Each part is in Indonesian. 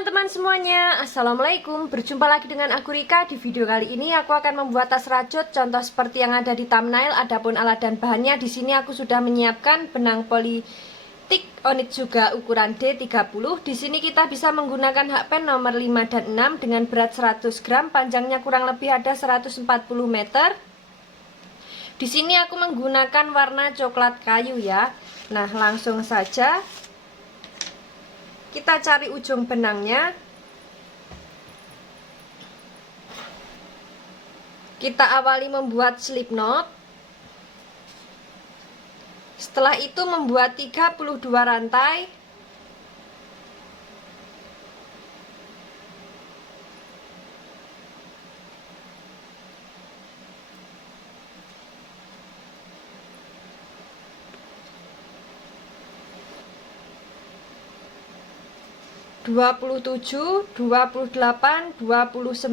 teman-teman semuanya, Assalamualaikum. Berjumpa lagi dengan aku Rika. Di video kali ini aku akan membuat tas rajut contoh seperti yang ada di thumbnail. Adapun alat dan bahannya, di sini aku sudah menyiapkan benang politik Onitsuga ukuran D30. Di sini kita bisa menggunakan hakpen nomor 5 dan 6 dengan berat 100 gram, panjangnya kurang lebih ada 140 meter. Di sini aku menggunakan warna coklat kayu ya. Nah, langsung saja kita cari ujung benangnya. Kita awali membuat slip knot. Setelah itu membuat 32 rantai. Dua puluh 27, 28, 29,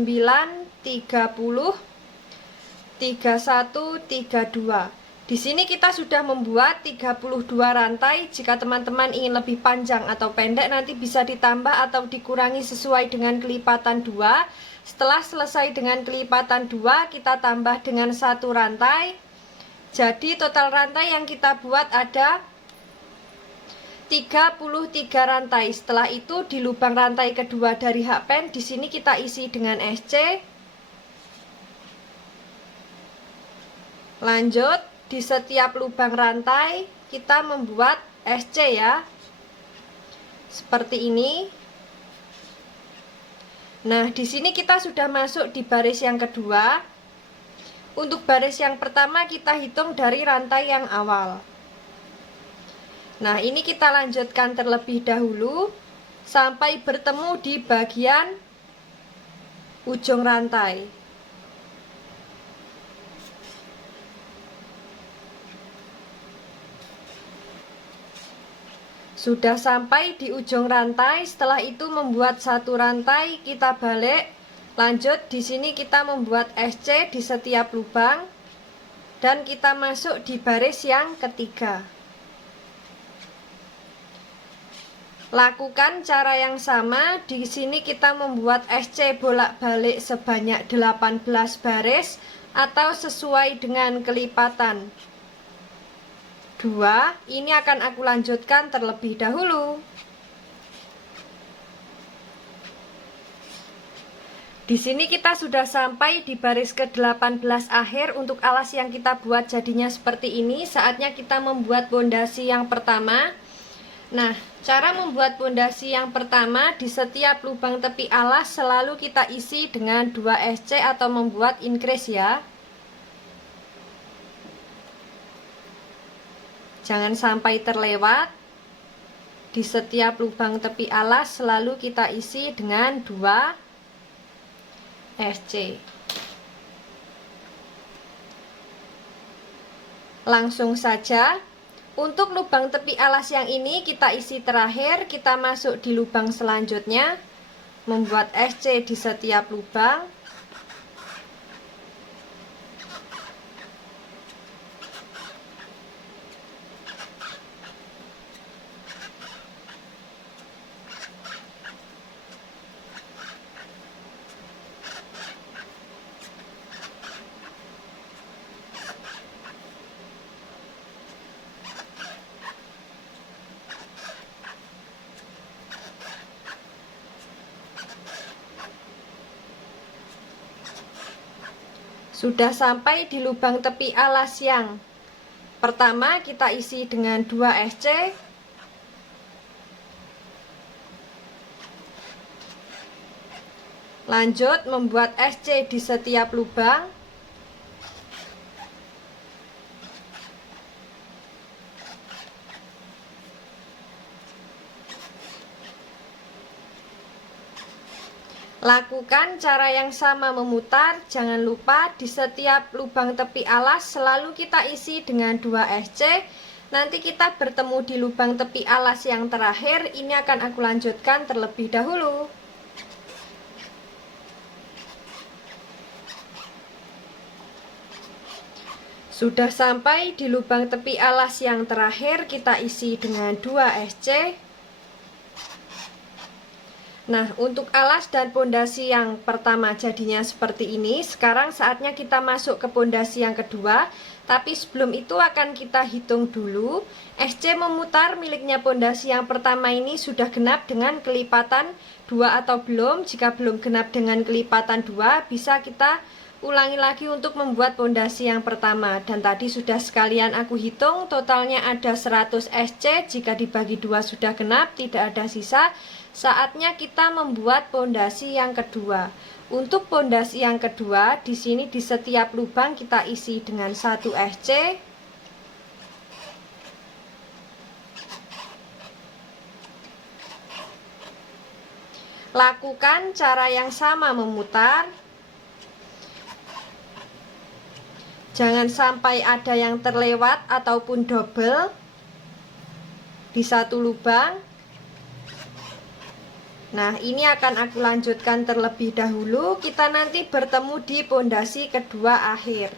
30, 31, 32. Di sini kita sudah membuat 32 rantai. Jika teman-teman ingin lebih panjang atau pendek, nanti bisa ditambah atau dikurangi sesuai dengan kelipatan 2. Setelah selesai dengan kelipatan 2, kita tambah dengan 1 rantai. Jadi total rantai yang kita buat ada 33 rantai. Setelah itu di lubang rantai kedua dari hakpen, di sini kita isi dengan SC. Lanjut, di setiap lubang rantai kita membuat SC ya. Seperti ini. Nah, di sini kita sudah masuk di baris yang kedua. Untuk baris yang pertama kita hitung dari rantai yang awal. Nah, ini kita lanjutkan terlebih dahulu sampai bertemu di bagian ujung rantai. Sudah sampai di ujung rantai, setelah itu membuat 1 rantai, kita balik. Lanjut, di sini kita membuat SC di setiap lubang dan kita masuk di baris yang ketiga. Lakukan cara yang sama. Di sini kita membuat SC bolak-balik sebanyak 18 baris atau sesuai dengan kelipatan 2. Ini akan aku lanjutkan terlebih dahulu. Di sini kita sudah sampai di baris ke-18 akhir. Untuk alas yang kita buat jadinya seperti ini. Saatnya kita membuat pondasi yang pertama. Nah, cara membuat pondasi yang pertama, di setiap lubang tepi alas selalu kita isi dengan 2 SC atau membuat increase ya. Jangan sampai terlewat. Di setiap lubang tepi alas selalu kita isi dengan 2 SC. Langsung saja. Untuk lubang tepi alas yang ini kita isi terakhir, kita masuk di lubang selanjutnya, membuat SC di setiap lubang. Sudah sampai di lubang tepi alas yang pertama, kita isi dengan 2 SC. Lanjut membuat SC di setiap lubang. Lakukan cara yang sama memutar. Jangan lupa di setiap lubang tepi alas selalu kita isi dengan 2 SC. Nanti kita bertemu di lubang tepi alas yang terakhir. Ini akan aku lanjutkan terlebih dahulu. Sudah sampai di lubang tepi alas yang terakhir, kita isi dengan 2 SC. Nah, untuk alas dan pondasi yang pertama jadinya seperti ini. Sekarang saatnya kita masuk ke pondasi yang kedua. Tapi sebelum itu akan kita hitung dulu. SC memutar miliknya pondasi yang pertama ini sudah genap dengan kelipatan 2 atau belum. Jika belum genap dengan kelipatan 2, bisa kita ulangi lagi untuk membuat pondasi yang pertama. Dan tadi sudah sekalian aku hitung, totalnya ada 100 SC. Jika dibagi 2 sudah genap, tidak ada sisa. Saatnya kita membuat pondasi yang kedua. Untuk pondasi yang kedua, di sini di setiap lubang kita isi dengan 1 SC. Lakukan cara yang sama memutar. Jangan sampai ada yang terlewat ataupun double di satu lubang. Nah, ini akan aku lanjutkan terlebih dahulu. Kita nanti bertemu di pondasi kedua akhir.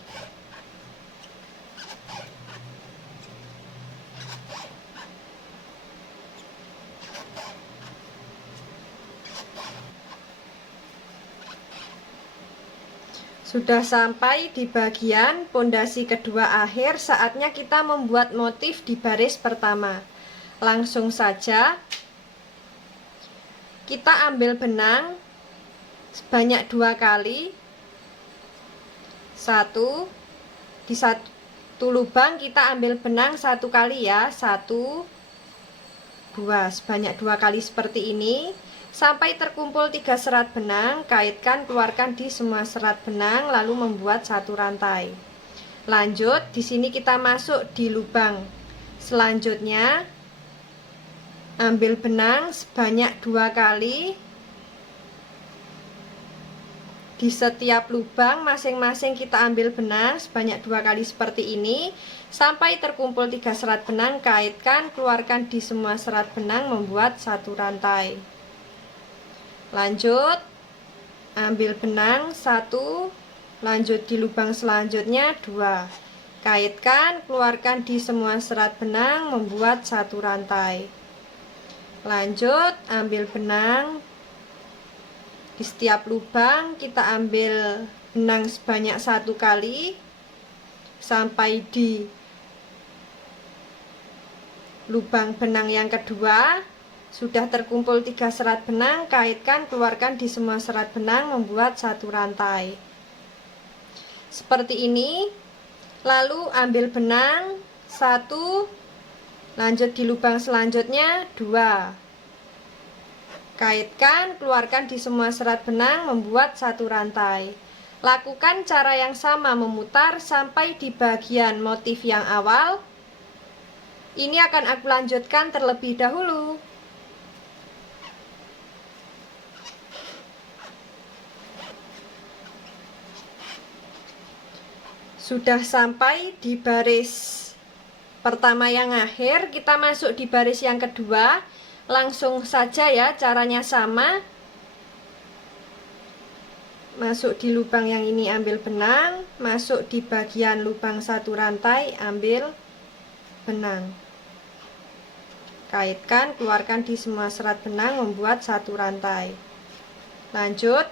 Sudah sampai di bagian pondasi kedua akhir, saatnya kita membuat motif di baris pertama. Langsung saja kita ambil benang sebanyak 2 kali. Di satu lubang kita ambil benang 1 kali ya. 1, 2, sebanyak 2 kali seperti ini. Sampai terkumpul 3 serat benang, kaitkan, keluarkan di semua serat benang, lalu membuat 1 rantai. Lanjut, di sini kita masuk di lubang selanjutnya. Ambil benang sebanyak 2 kali. Di setiap lubang masing-masing kita ambil benang sebanyak 2 kali seperti ini. Sampai terkumpul 3 serat benang, kaitkan, keluarkan di semua serat benang, membuat 1 rantai. Lanjut, ambil benang 1, lanjut di lubang selanjutnya 2. Kaitkan, keluarkan di semua serat benang, membuat 1 rantai. Lanjut, ambil benang di setiap lubang kita ambil benang sebanyak 1 kali sampai di lubang benang yang kedua. Sudah terkumpul 3 serat benang, kaitkan, keluarkan di semua serat benang, membuat 1 rantai seperti ini. Lalu ambil benang 1, lanjut di lubang selanjutnya 2. Kaitkan, keluarkan di semua serat benang, membuat 1 rantai. Lakukan cara yang sama memutar sampai di bagian motif yang awal. Ini akan aku lanjutkan terlebih dahulu. Sudah sampai di baris pertama yang akhir, kita masuk di baris yang kedua. Langsung saja ya, caranya sama. Masuk di lubang yang ini, ambil benang. Masuk di bagian lubang 1 rantai, ambil benang. Kaitkan, keluarkan di semua serat benang, membuat 1 rantai. Lanjut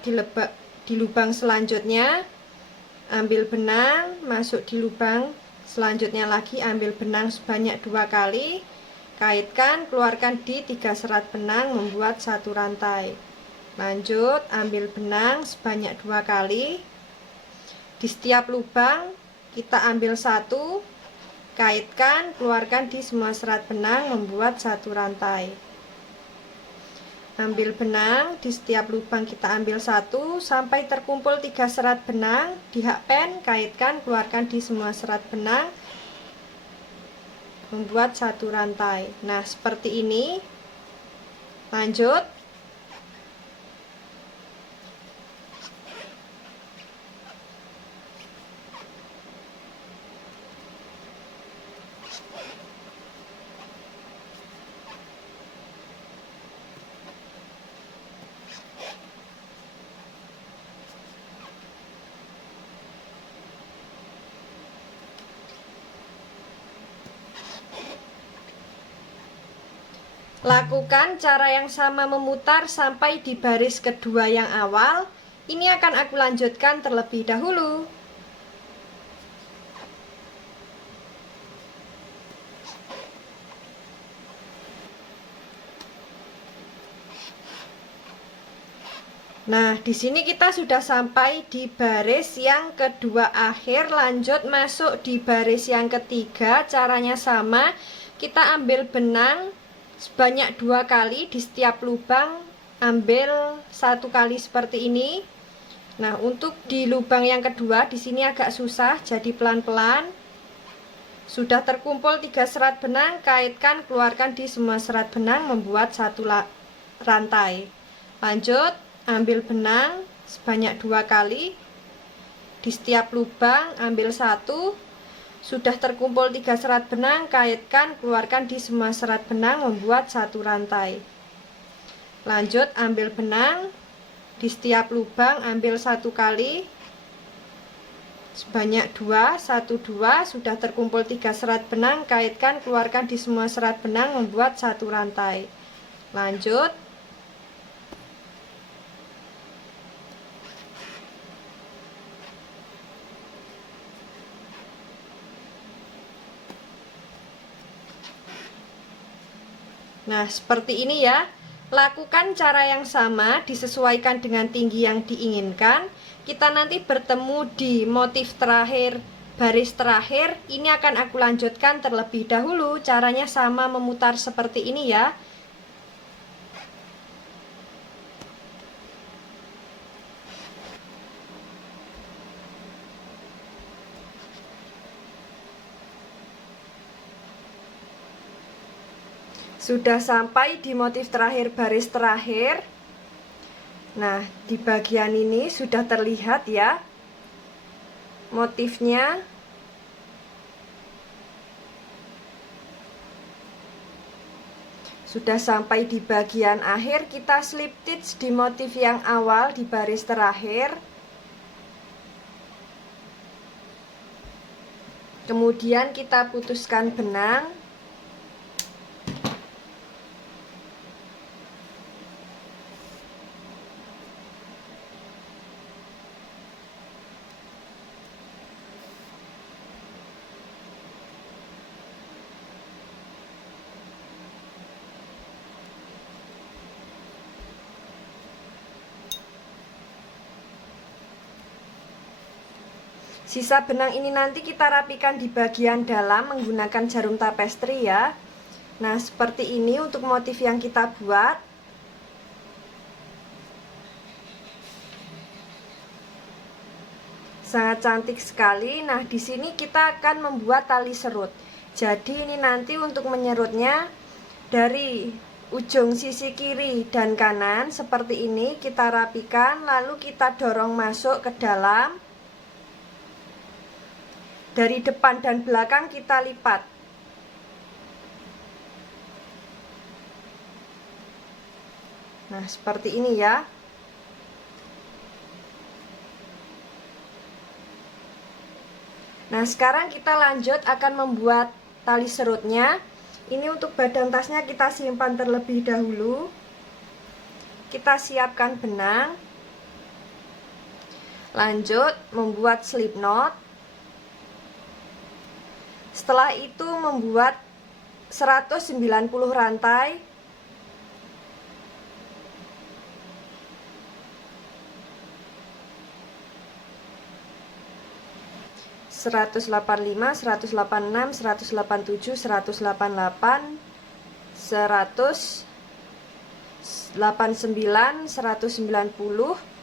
di lubang selanjutnya, ambil benang. Masuk di lubang selanjutnya lagi, ambil benang sebanyak 2 kali. Kaitkan, keluarkan di 3 serat benang, membuat 1 rantai. Lanjut, ambil benang sebanyak 2 kali. Di setiap lubang kita ambil 1, kaitkan, keluarkan di semua serat benang, membuat 1 rantai. Ambil benang, di setiap lubang kita ambil 1 sampai terkumpul 3 serat benang. Di hakpen, kaitkan, keluarkan di semua serat benang, membuat 1 rantai. Nah, seperti ini. Lanjut, Lakukan cara yang sama memutar sampai di baris kedua yang awal. Ini akan aku lanjutkan terlebih dahulu. Nah, di sini kita sudah sampai di baris yang kedua akhir. Lanjut masuk di baris yang ketiga. Caranya sama. Kita ambil benang sebanyak 2 kali di setiap lubang. Ambil 1 kali seperti ini. Nah, untuk di lubang yang kedua di sini agak susah, jadi pelan-pelan. Sudah terkumpul 3 serat benang, kaitkan, keluarkan di semua serat benang, membuat 1 rantai. Lanjut, ambil benang sebanyak 2 kali di setiap lubang, ambil 1. Sudah terkumpul 3 serat benang, kaitkan, keluarkan di semua serat benang, membuat 1 rantai. Lanjut, ambil benang di setiap lubang, ambil 1 kali sebanyak 2, 1, 2. Sudah terkumpul 3 serat benang, kaitkan, keluarkan di semua serat benang, membuat 1 rantai. Lanjut, nah, seperti ini ya. Lakukan cara yang sama, disesuaikan dengan tinggi yang diinginkan. Kita nanti bertemu di motif terakhir, baris terakhir. Ini akan aku lanjutkan terlebih dahulu. Caranya sama, memutar seperti ini ya. Sudah sampai di motif terakhir, baris terakhir. Nah, di bagian ini sudah terlihat ya motifnya. Sudah sampai di bagian akhir, kita slip stitch di motif yang awal di baris terakhir. Kemudian kita putuskan benang. Sisa benang ini nanti kita rapikan di bagian dalam menggunakan jarum tapestri ya. Nah, seperti ini untuk motif yang kita buat. Sangat cantik sekali. Nah, di sini kita akan membuat tali serut. Jadi ini nanti untuk menyerutnya dari ujung sisi kiri dan kanan seperti ini kita rapikan, lalu kita dorong masuk ke dalam. Dari depan dan belakang kita lipat. Nah, seperti ini ya. Nah, sekarang kita lanjut akan membuat tali serutnya. Ini untuk badan tasnya kita simpan terlebih dahulu. Kita siapkan benang. Lanjut membuat slip knot. Setelah itu membuat 190 rantai. Seratus 185, 186, 187, 188, 189, 190.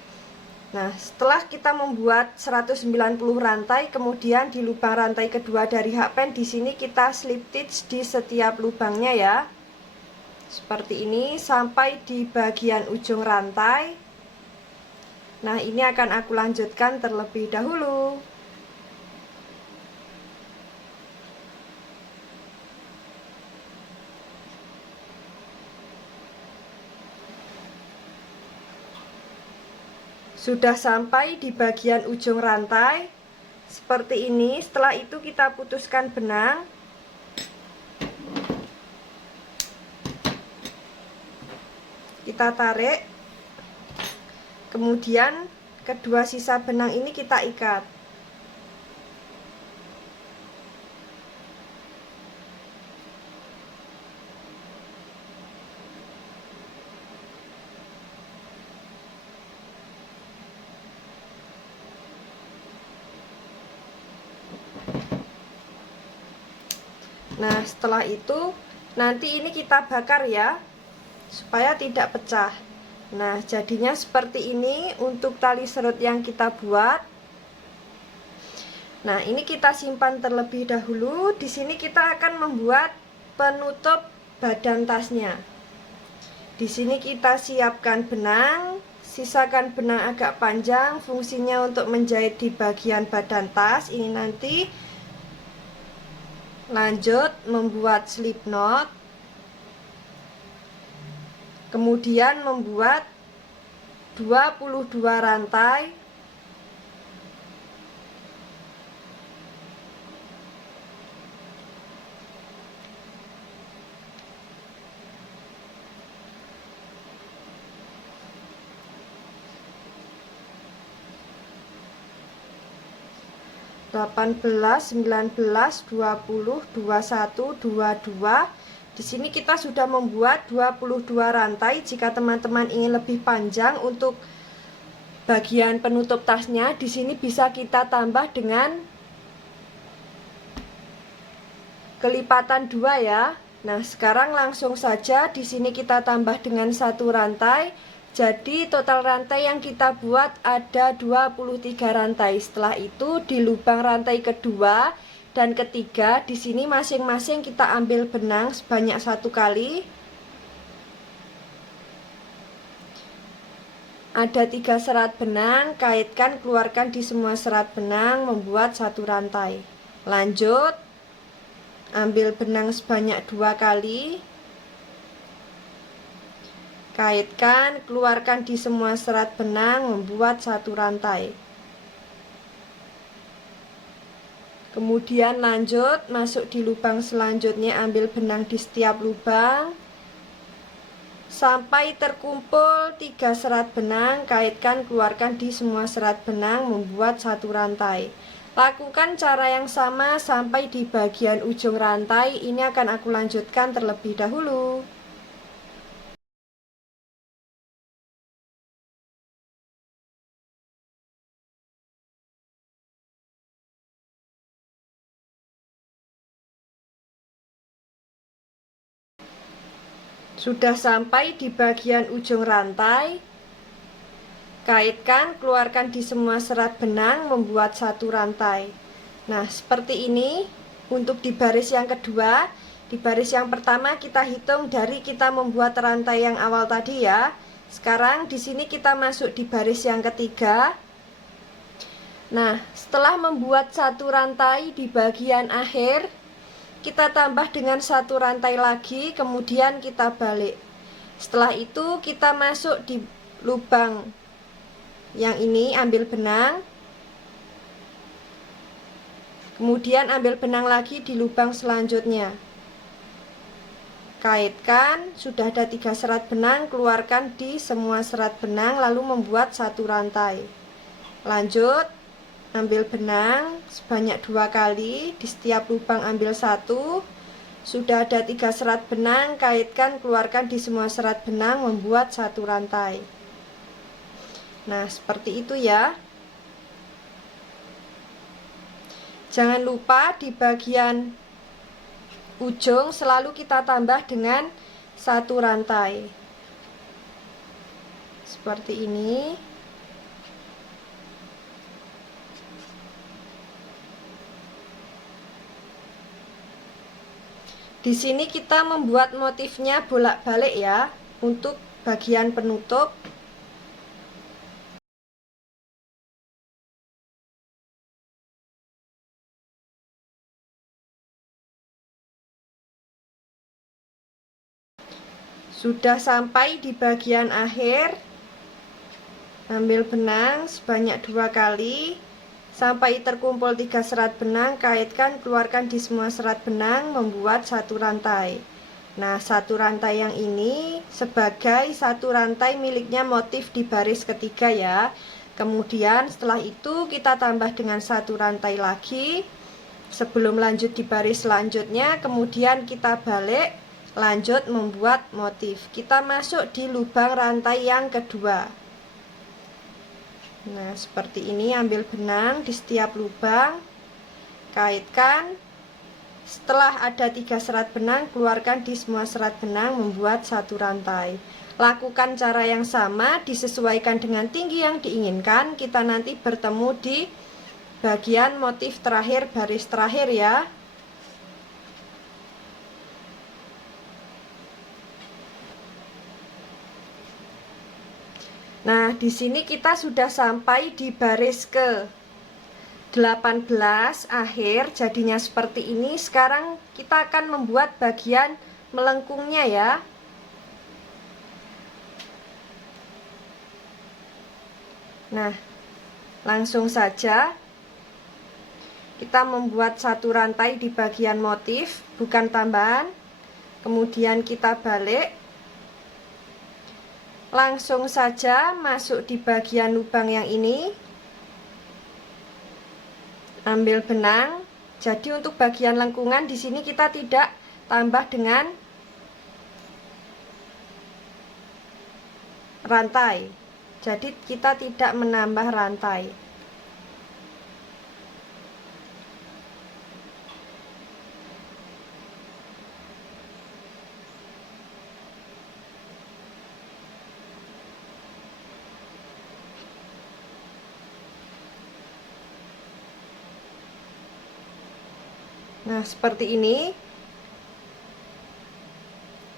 Nah, setelah kita membuat 190 rantai, kemudian di lubang rantai kedua dari hakpen di sini kita slip stitch di setiap lubangnya ya. Seperti ini sampai di bagian ujung rantai. Nah, ini akan aku lanjutkan terlebih dahulu. Sudah sampai di bagian ujung rantai seperti ini. Setelah itu kita putuskan benang. kita tarik, kemudian kedua sisa benang ini kita ikat. Nah, setelah itu nanti ini kita bakar ya, supaya tidak pecah. Nah, jadinya seperti ini untuk tali serut yang kita buat. Nah, ini kita simpan terlebih dahulu. Di sini kita akan membuat penutup badan tasnya. Di sini kita siapkan benang, sisakan benang agak panjang, fungsinya untuk menjahit di bagian badan tas. Ini nanti lanjut membuat slip knot. Kemudian membuat 22 rantai. Delapan belas, 19, 20, 21, 22. Di sini kita sudah membuat 22 rantai. Jika teman-teman ingin lebih panjang untuk bagian penutup tasnya, di sini bisa kita tambah dengan kelipatan 2 ya. Nah, sekarang langsung saja di sini kita tambah dengan 1 rantai. Jadi total rantai yang kita buat ada 23 rantai. Setelah itu di lubang rantai kedua dan ketiga, di sini masing-masing kita ambil benang sebanyak 1 kali. Ada 3 serat benang, kaitkan, keluarkan di semua serat benang, membuat 1 rantai. Lanjut, ambil benang sebanyak 2 kali, kaitkan, keluarkan di semua serat benang, membuat 1 rantai. Kemudian lanjut, masuk di lubang selanjutnya, ambil benang di setiap lubang sampai terkumpul 3 serat benang, kaitkan, keluarkan di semua serat benang, membuat 1 rantai. Lakukan cara yang sama sampai di bagian ujung rantai. Ini akan aku lanjutkan terlebih dahulu. Sudah sampai di bagian ujung rantai, kaitkan, keluarkan di semua serat benang, membuat 1 rantai. Nah, seperti ini untuk di baris yang kedua. Di baris yang pertama kita hitung dari kita membuat rantai yang awal tadi ya. Sekarang di sini kita masuk di baris yang ketiga. Nah, setelah membuat 1 rantai di bagian akhir, kita tambah dengan 1 rantai lagi, kemudian kita balik. Setelah itu kita masuk di lubang yang ini, ambil benang, kemudian ambil benang lagi di lubang selanjutnya, kaitkan. Sudah ada 3 serat benang, keluarkan di semua serat benang, lalu membuat 1 rantai. Lanjut, ambil benang sebanyak 2 kali, di setiap lubang ambil 1. Sudah ada 3 serat benang, kaitkan, keluarkan di semua serat benang, membuat 1 rantai. Nah, seperti itu ya. Jangan lupa di bagian ujung selalu kita tambah dengan 1 rantai. Seperti ini. Di sini kita membuat motifnya bolak-balik ya, untuk bagian penutup. Sudah sampai di bagian akhir, ambil benang sebanyak 2 kali sampai terkumpul 3 serat benang, kaitkan, keluarkan di semua serat benang, membuat 1 rantai. Nah, satu rantai yang ini sebagai satu rantai miliknya motif di baris ketiga ya. Kemudian setelah itu kita tambah dengan satu rantai lagi sebelum lanjut di baris selanjutnya. Kemudian kita balik, lanjut membuat motif. Kita masuk di lubang rantai yang kedua. Nah, seperti ini, ambil benang di setiap lubang, kaitkan. Setelah ada 3 serat benang, keluarkan di semua serat benang, membuat satu rantai. Lakukan cara yang sama, disesuaikan dengan tinggi yang diinginkan. Kita nanti bertemu di bagian motif terakhir, baris terakhir ya. Nah, di sini kita sudah sampai di baris ke 18 akhir, jadinya seperti ini. Sekarang kita akan membuat bagian melengkungnya ya. Nah, langsung saja kita membuat satu rantai di bagian motif, bukan tambahan. Kemudian kita balik, langsung saja masuk di bagian lubang yang ini, ambil benang. Jadi untuk bagian lengkungan di sini kita tidak tambah dengan rantai. Jadi kita tidak menambah rantai. Nah, seperti ini.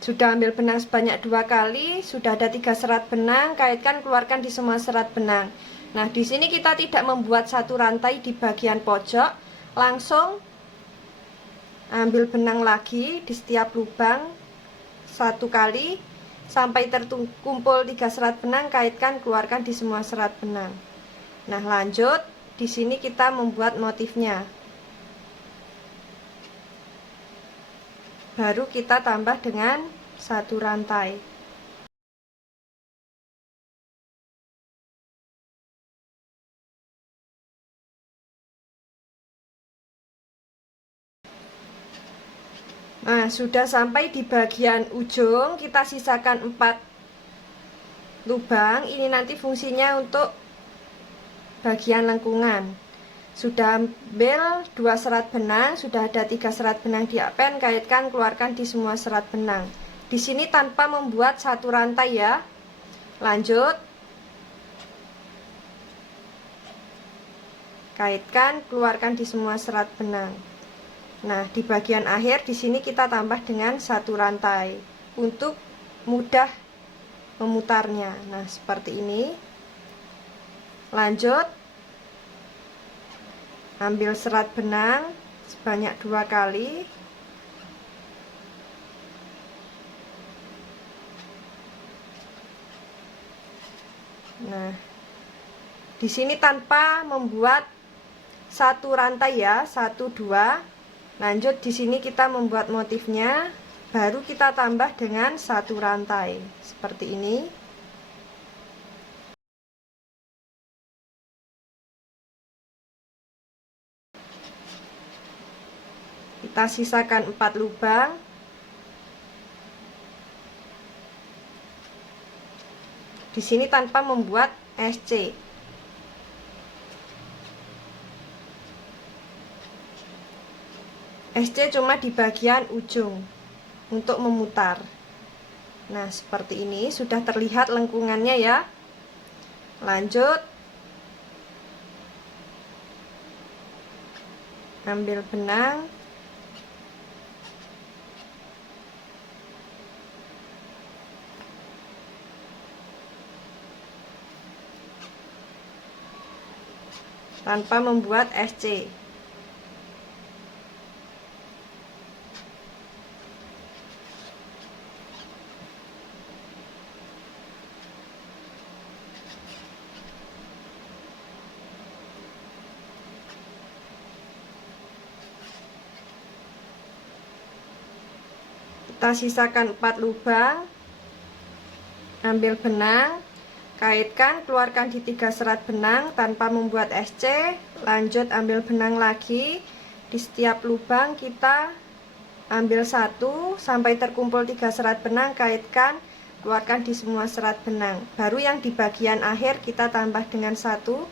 Sudah ambil benang sebanyak 2 kali, sudah ada 3 serat benang, kaitkan, keluarkan di semua serat benang. Nah, di sini kita tidak membuat satu rantai di bagian pojok, langsung ambil benang lagi di setiap lubang 1 kali sampai terkumpul 3 serat benang, kaitkan, keluarkan di semua serat benang. Nah, lanjut di sini kita membuat motifnya. Baru kita tambah dengan satu rantai. Nah, sudah sampai di bagian ujung, kita sisakan 4 lubang. Ini nanti fungsinya untuk bagian lengkungan. Sudah ambil 2 serat benang, sudah ada 3 serat benang di apen, kaitkan, keluarkan di semua serat benang. Di sini tanpa membuat satu rantai ya. Lanjut, kaitkan, keluarkan di semua serat benang. Nah, di bagian akhir di sini kita tambah dengan satu rantai untuk mudah memutarnya. Nah, seperti ini. Lanjut, ambil serat benang sebanyak 2 kali. Nah, di sini tanpa membuat satu rantai ya, 1 2. Lanjut di sini kita membuat motifnya, baru kita tambah dengan satu rantai seperti ini. Kita sisakan 4 lubang. Di sini tanpa membuat SC. SC cuma di bagian ujung untuk memutar. Nah, seperti ini sudah terlihat lengkungannya ya. Lanjut, ambil benang, tanpa membuat SC. Kita sisakan 4 lubang. Ambil benang, kaitkan, keluarkan di 3 serat benang tanpa membuat SC. Lanjut ambil benang lagi. Di setiap lubang kita ambil 1 sampai terkumpul 3 serat benang, kaitkan, keluarkan di semua serat benang. Baru yang di bagian akhir kita tambah dengan 1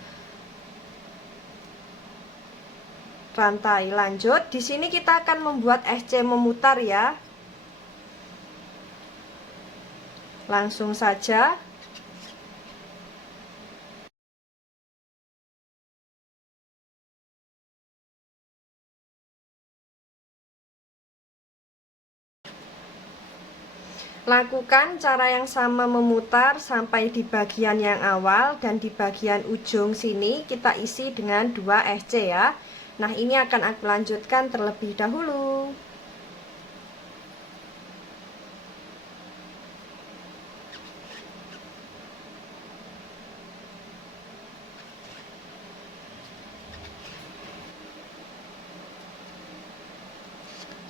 rantai. Lanjut, di sini kita akan membuat SC memutar ya. Langsung saja. Lakukan cara yang sama memutar sampai di bagian yang awal, dan di bagian ujung sini kita isi dengan 2 SC ya. Nah, ini akan aku lanjutkan terlebih dahulu.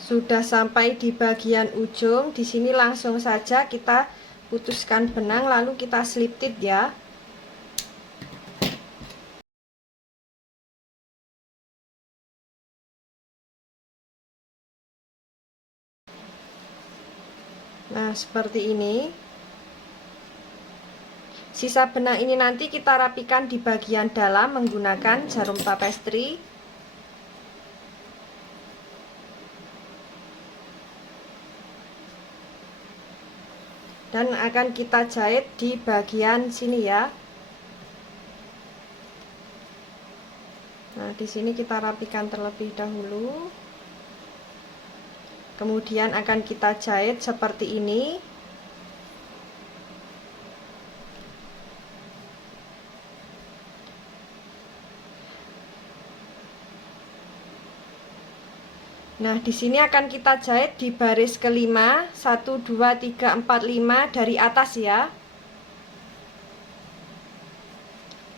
Sudah sampai di bagian ujung, di sini langsung saja kita putuskan benang lalu kita slip knit ya. Nah, seperti ini. Sisa benang ini nanti kita rapikan di bagian dalam menggunakan jarum tapestri. Dan akan kita jahit di bagian sini ya. Nah, di sini kita rapikan terlebih dahulu. Kemudian akan kita jahit seperti ini. Nah, di sini akan kita jahit di baris kelima, 1, 2, 3, 4, 5 dari atas ya.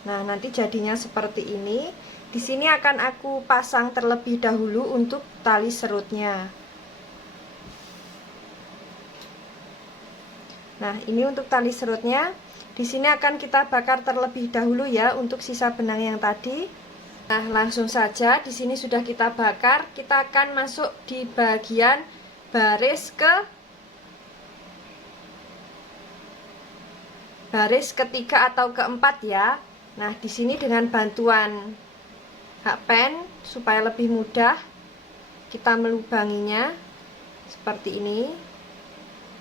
Nah, nanti jadinya seperti ini. Di sini akan aku pasang terlebih dahulu untuk tali serutnya. Nah, ini untuk tali serutnya. Di sini akan kita bakar terlebih dahulu ya untuk sisa benang yang tadi. Nah, langsung saja di sini sudah kita bakar. Kita akan masuk di bagian baris ketiga atau keempat ya. Nah, di sini dengan bantuan hakpen supaya lebih mudah kita melubanginya seperti ini.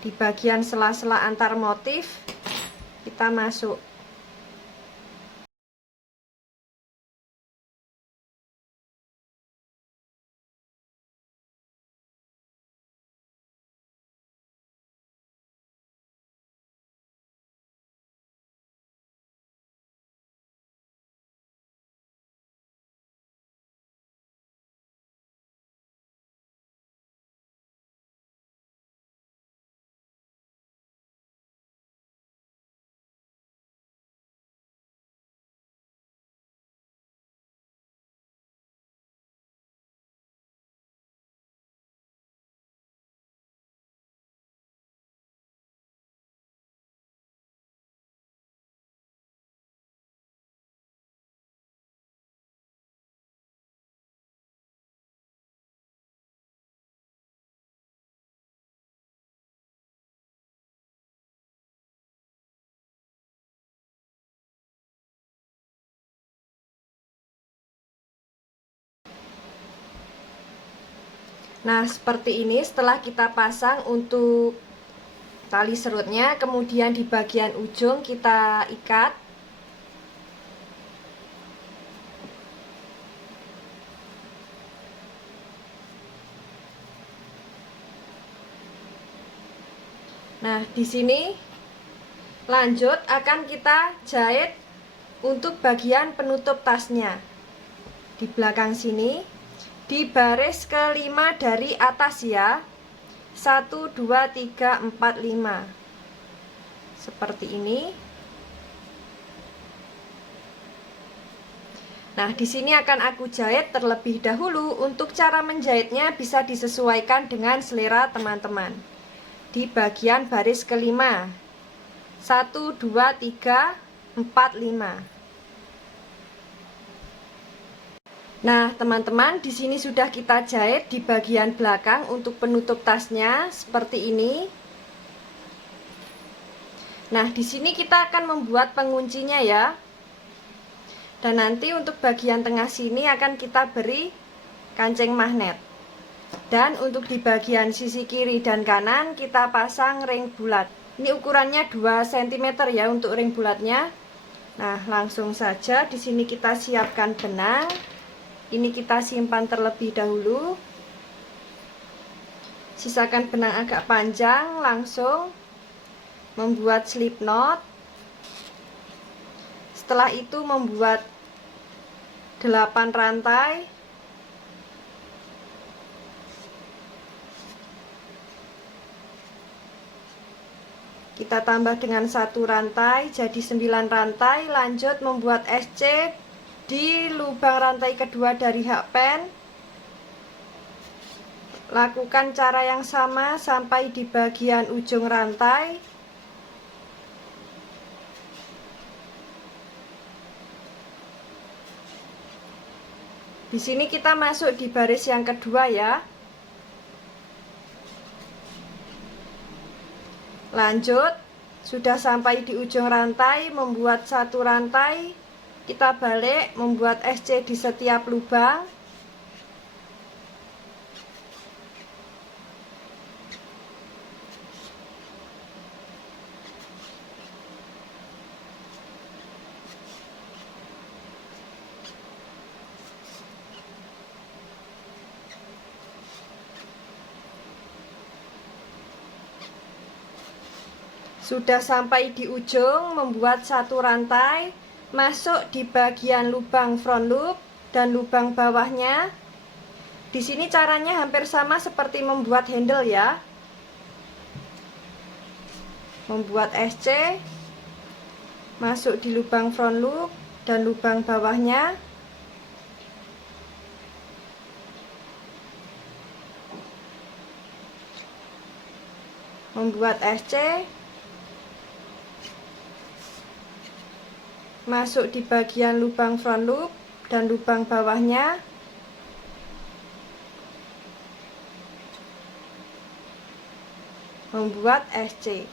Di bagian sela-sela antar motif kita masuk. Nah, seperti ini setelah kita pasang untuk tali serutnya, kemudian di bagian ujung kita ikat. Nah, di sini lanjut akan kita jahit untuk bagian penutup tasnya. Di belakang sini, di baris kelima dari atas ya. 1, 2, 3, 4, 5. Seperti ini. Nah, di sini akan aku jahit terlebih dahulu. Untuk cara menjahitnya bisa disesuaikan dengan selera teman-teman. di bagian baris kelima. 1, 2, 3, 4, 5. Nah, teman-teman, di sini sudah kita jahit di bagian belakang untuk penutup tasnya seperti ini. Nah, di sini kita akan membuat penguncinya ya. Dan nanti untuk bagian tengah sini akan kita beri kancing magnet. Dan untuk di bagian sisi kiri dan kanan kita pasang ring bulat. Ini ukurannya 2 cm ya untuk ring bulatnya. Nah, langsung saja di sini kita siapkan benang. Ini kita simpan terlebih dahulu. Sisakan benang agak panjang, langsung membuat slip knot. Setelah itu membuat 8 rantai. Kita tambah dengan 1 rantai jadi 9 rantai. Lanjut membuat SC di lubang rantai kedua dari hakpen. Lakukan cara yang sama sampai di bagian ujung rantai. Di sini kita masuk di baris yang kedua ya. Lanjut, sudah sampai di ujung rantai, membuat 1 rantai. Kita balik, membuat SC di setiap lubang. Sudah sampai di ujung, membuat 1 rantai, masuk di bagian lubang front loop dan lubang bawahnya. Di sini caranya hampir sama seperti membuat handle ya. Membuat SC, masuk di lubang front loop dan lubang bawahnya. Membuat SC, masuk di bagian lubang front loop dan lubang bawahnya. Membuat SC.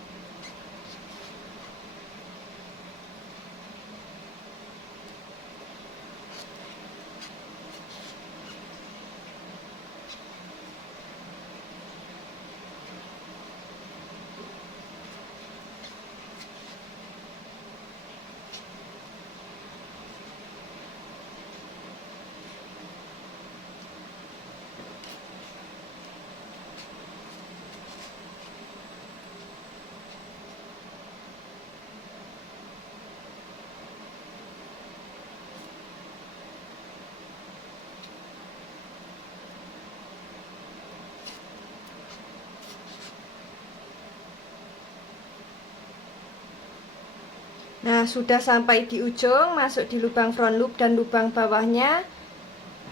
Nah, sudah sampai di ujung, masuk di lubang front loop dan lubang bawahnya,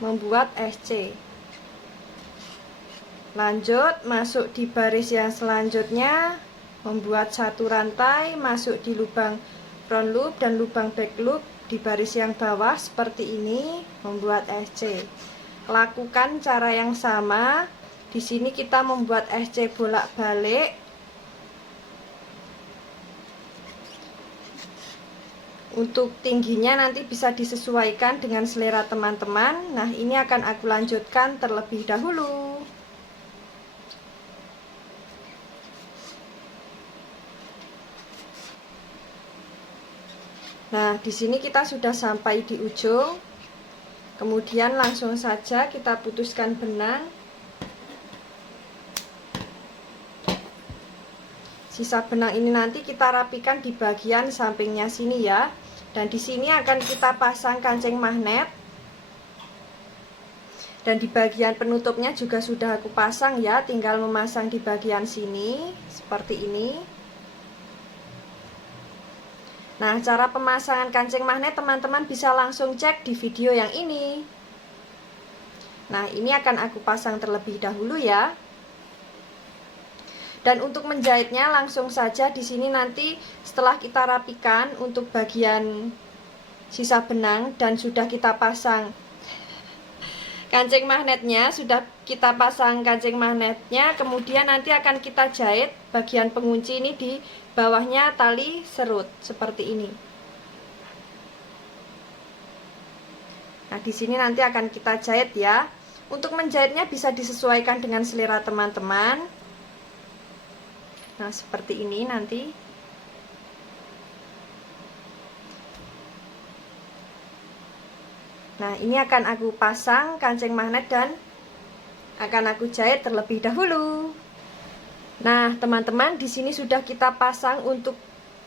membuat SC. Lanjut, masuk di baris yang selanjutnya, membuat 1 rantai, masuk di lubang front loop dan lubang back loop di baris yang bawah seperti ini, membuat SC. Lakukan cara yang sama. Di sini kita membuat SC bolak-balik. Untuk tingginya nanti bisa disesuaikan dengan selera teman-teman. Nah, ini akan aku lanjutkan terlebih dahulu. Nah, di sini kita sudah sampai di ujung. Kemudian langsung saja kita putuskan benang. Sisa benang ini nanti kita rapikan di bagian sampingnya sini ya. Dan di sini akan kita pasang kancing magnet. Dan di bagian penutupnya juga sudah aku pasang ya, tinggal memasang di bagian sini seperti ini. Nah, cara pemasangan kancing magnet teman-teman bisa langsung cek di video yang ini. Nah, ini akan aku pasang terlebih dahulu ya. Dan untuk menjahitnya langsung saja di sini nanti setelah kita rapikan untuk bagian sisa benang dan sudah kita pasang kancing magnetnya, kemudian nanti akan kita jahit bagian pengunci ini di bawahnya tali serut seperti ini. Nah, di sini nanti akan kita jahit ya. Untuk menjahitnya bisa disesuaikan dengan selera teman-teman. Nah, seperti ini nanti. Nah, ini akan aku pasang kancing magnet dan akan aku jahit terlebih dahulu. Nah, teman-teman, di sini sudah kita pasang untuk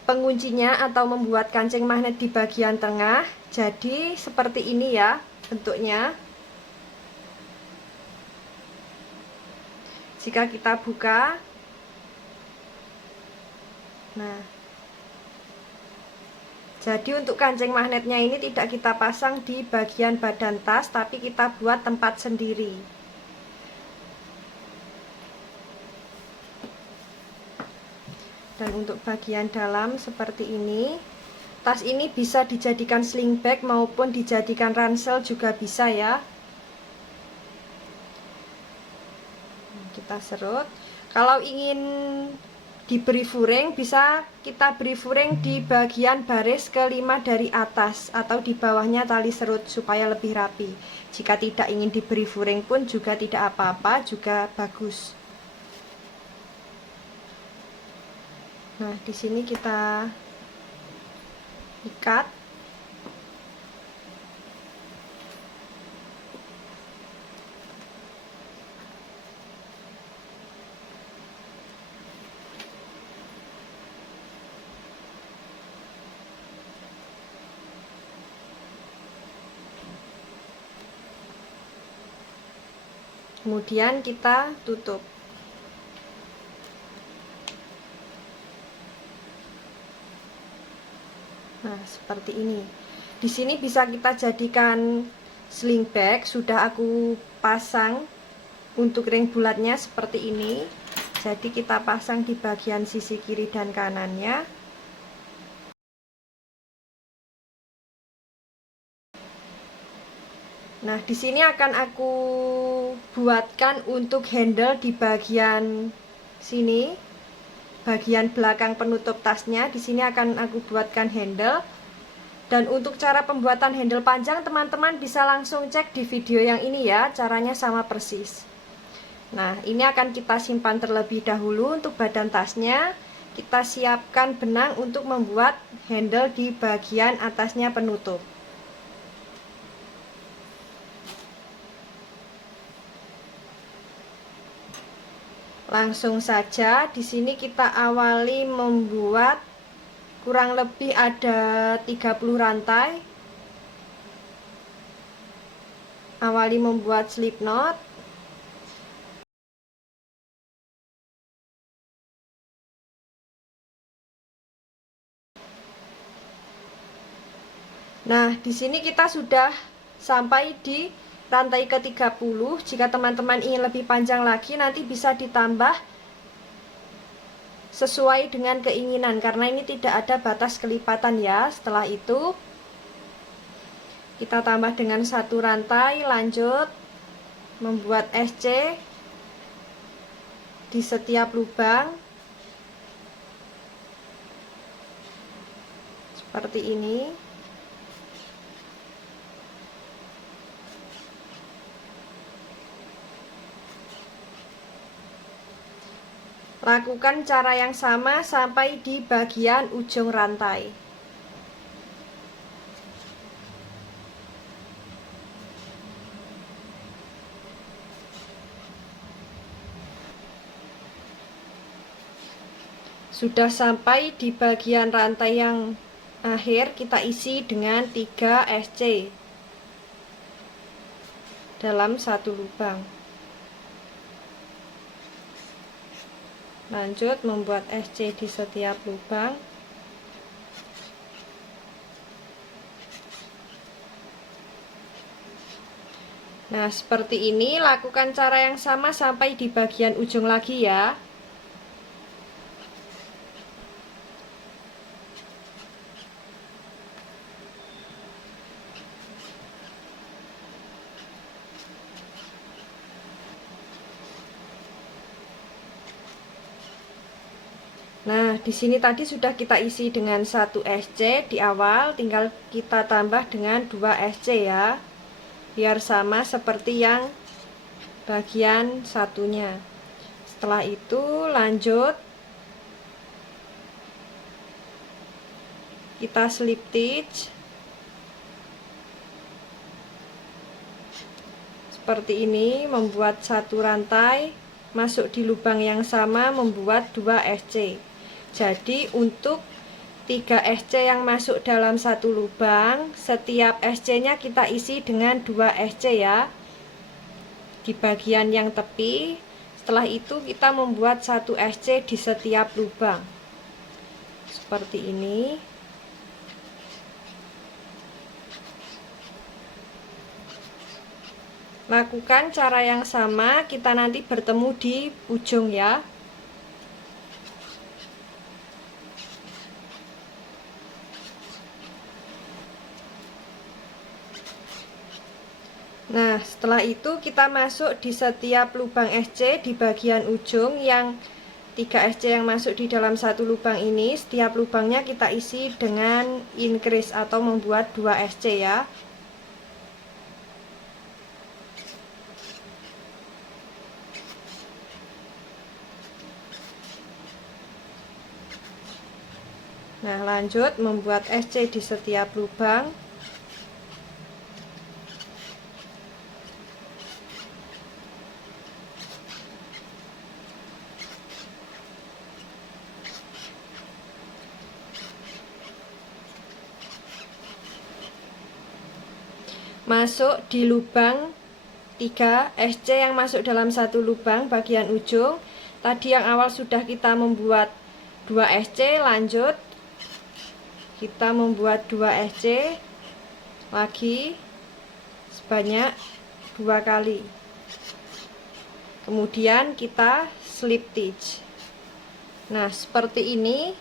penguncinya atau membuat kancing magnet di bagian tengah. Jadi seperti ini ya bentuknya. Jika kita buka, nah, jadi untuk kancing magnetnya ini tidak kita pasang di bagian badan tas, tapi kita buat tempat sendiri. Dan untuk bagian dalam seperti ini. Tas ini bisa dijadikan sling bag maupun dijadikan ransel juga bisa ya. Kita serut. Kalau ingin diberi furing, bisa kita beri furing di bagian baris kelima dari atas atau di bawahnya tali serut supaya lebih rapi. Jika tidak ingin diberi furing pun juga tidak apa-apa, juga bagus. Nah, di sini kita ikat. Kemudian kita tutup. Nah, seperti ini. Di sini bisa kita jadikan sling bag. Sudah aku pasang untuk ring bulatnya seperti ini. Jadi kita pasang di bagian sisi kiri dan kanannya. Nah, di sini akan aku buatkan untuk handle di bagian sini. Bagian belakang penutup tasnya di sini akan aku buatkan handle. Dan untuk cara pembuatan handle panjang teman-teman bisa langsung cek di video yang ini ya, caranya sama persis. Nah, ini akan kita simpan terlebih dahulu. Untuk badan tasnya kita siapkan benang untuk membuat handle di bagian atasnya penutup. Langsung saja di sini kita awali membuat kurang lebih ada 30 rantai. Awali membuat slip knot. Nah, di sini kita sudah sampai di rantai ke-30. Jika teman-teman ingin lebih panjang lagi, nanti bisa ditambah sesuai dengan keinginan, karena ini tidak ada batas kelipatan ya. Setelah itu kita tambah dengan satu rantai, lanjut membuat SC di setiap lubang seperti ini. Lakukan cara yang sama sampai di bagian ujung rantai. Sudah sampai di bagian rantai yang akhir, kita isi dengan 3 SC dalam satu lubang. Lanjut membuat SC di setiap lubang. Nah, seperti ini. Lakukan cara yang sama sampai di bagian ujung lagi ya. Nah, di sini tadi sudah kita isi dengan 1 SC di awal, tinggal kita tambah dengan 2 SC ya. Biar sama seperti yang bagian satunya. Setelah itu lanjut kita slip stitch seperti ini, membuat satu rantai masuk di lubang yang sama, membuat 2 SC. Jadi untuk 3 SC yang masuk dalam satu lubang, setiap SC nya kita isi dengan 2 SC ya, di bagian yang tepi. Setelah itu kita membuat 1 SC di setiap lubang seperti ini. Lakukan cara yang sama, kita nanti bertemu di ujung ya. Nah, setelah itu kita masuk di setiap lubang SC di bagian ujung yang 3 SC yang masuk di dalam satu lubang ini. Setiap lubangnya kita isi dengan increase atau membuat 2 SC ya. Nah, lanjut membuat SC di setiap lubang. Masuk di lubang 3 SC yang masuk dalam satu lubang bagian ujung. Tadi yang awal sudah kita membuat 2 SC, lanjut kita membuat 2 SC lagi sebanyak 2 kali. Kemudian kita slip stitch. Nah, seperti ini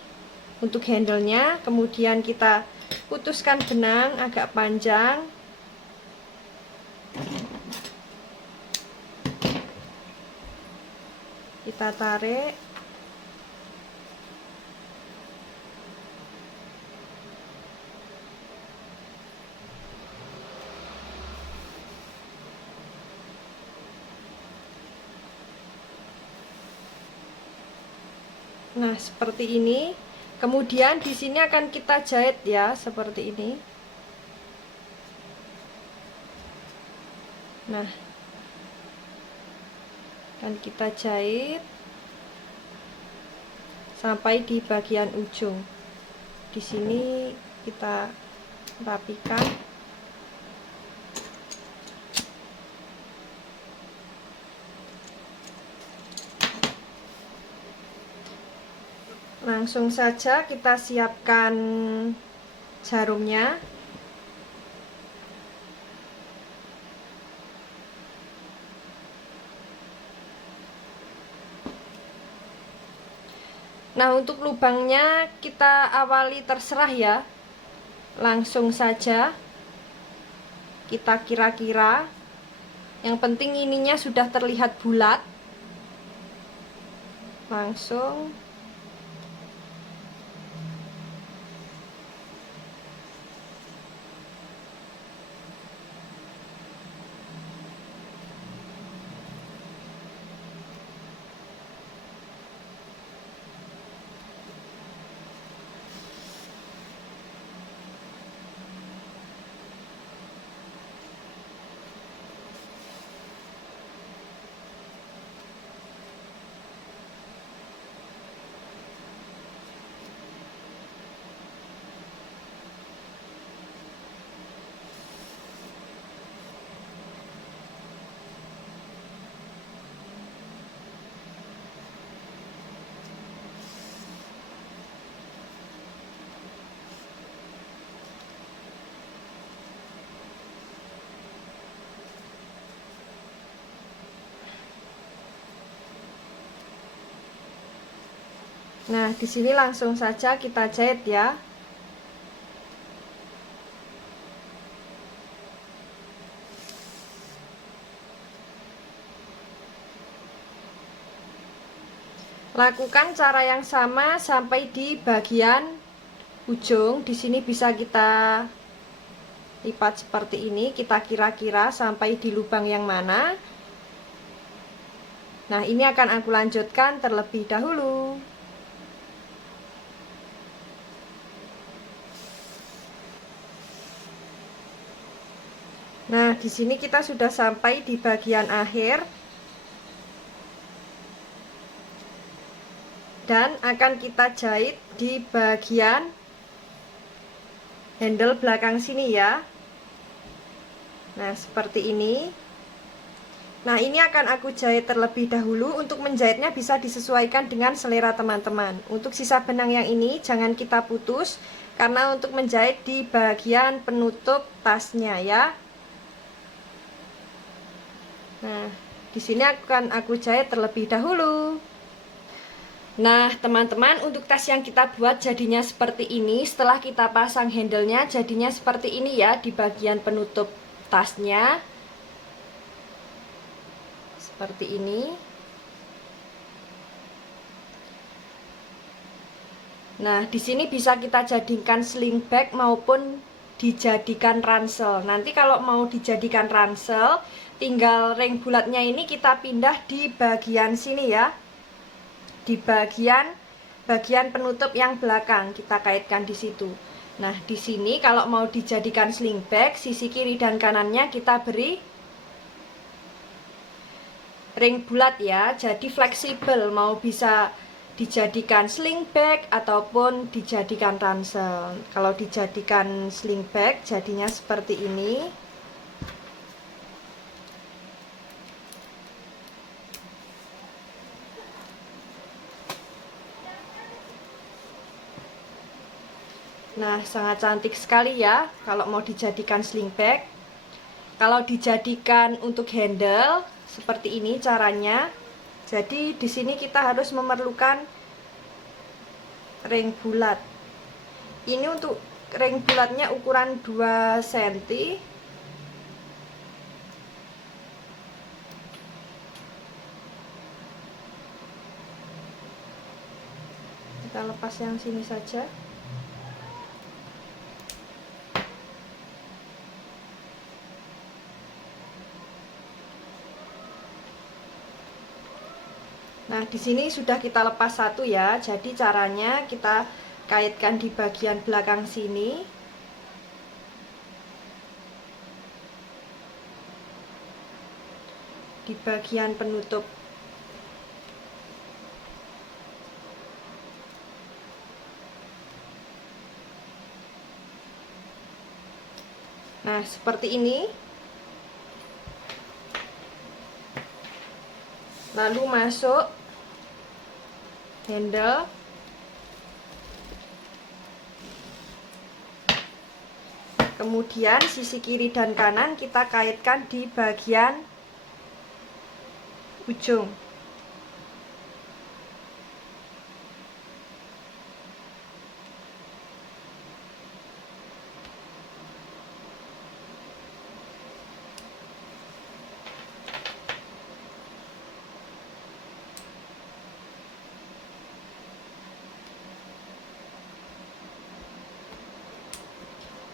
untuk handle-nya. Kemudian kita putuskan benang agak panjang. Kita tarik. Nah, seperti ini. Kemudian di sini akan kita jahit ya, seperti ini. Nah, akan kita jahit sampai di bagian ujung. Di sini kita rapikan. Langsung saja kita siapkan jarumnya. Nah, untuk lubangnya kita awali terserah ya. Langsung saja kita kira-kira. Yang penting ininya sudah terlihat bulat. Langsung Nah, di sini langsung saja kita jahit ya. Lakukan cara yang sama sampai di bagian ujung. Di sini bisa kita lipat seperti ini, kita kira-kira sampai di lubang yang mana. Nah, ini akan aku lanjutkan terlebih dahulu. Nah, di sini kita sudah sampai di bagian akhir. Dan akan kita jahit di bagian handle belakang sini ya. Nah, seperti ini. Nah, ini akan aku jahit terlebih dahulu. Untuk menjahitnya bisa disesuaikan dengan selera teman-teman. Untuk sisa benang yang ini jangan kita putus, karena untuk menjahit di bagian penutup tasnya ya. Nah, di sini akan aku jahit terlebih dahulu. Nah, teman-teman, untuk tas yang kita buat jadinya seperti ini. Setelah kita pasang handle-nya jadinya seperti ini ya, di bagian penutup tasnya. Seperti ini. Nah, di sini bisa kita jadikan sling bag maupun dijadikan ransel. Nanti kalau mau dijadikan ransel, tinggal ring bulatnya ini kita pindah di bagian sini ya. Di bagian penutup yang belakang kita kaitkan di situ. Nah, di sini kalau mau dijadikan sling bag, sisi kiri dan kanannya kita beri ring bulat ya. Jadi fleksibel, mau bisa dijadikan sling bag ataupun dijadikan ransel. Kalau dijadikan sling bag jadinya seperti ini. Nah, sangat cantik sekali ya kalau mau dijadikan sling bag. Kalau dijadikan untuk handle seperti ini caranya. Jadi di sini kita harus memerlukan ring bulat. Ini untuk ring bulatnya ukuran 2 cm. Kita lepas yang sini saja. Nah, di sini sudah kita lepas satu ya. Jadi caranya kita kaitkan di bagian belakang sini. Di bagian penutup. Nah, seperti ini. Lalu masuk handle. Kemudian sisi kiri dan kanan kita kaitkan di bagian ujung.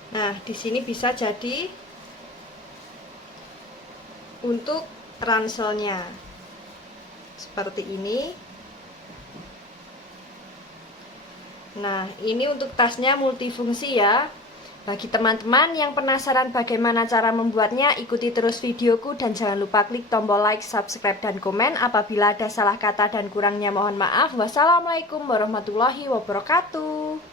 Nah, di sini bisa jadi untuk ranselnya seperti ini. Nah, ini untuk tasnya multifungsi ya. Bagi teman-teman yang penasaran bagaimana cara membuatnya, ikuti terus videoku dan jangan lupa klik tombol like, subscribe, dan komen. Apabila ada salah kata dan kurangnya mohon maaf. Wassalamualaikum warahmatullahi wabarakatuh.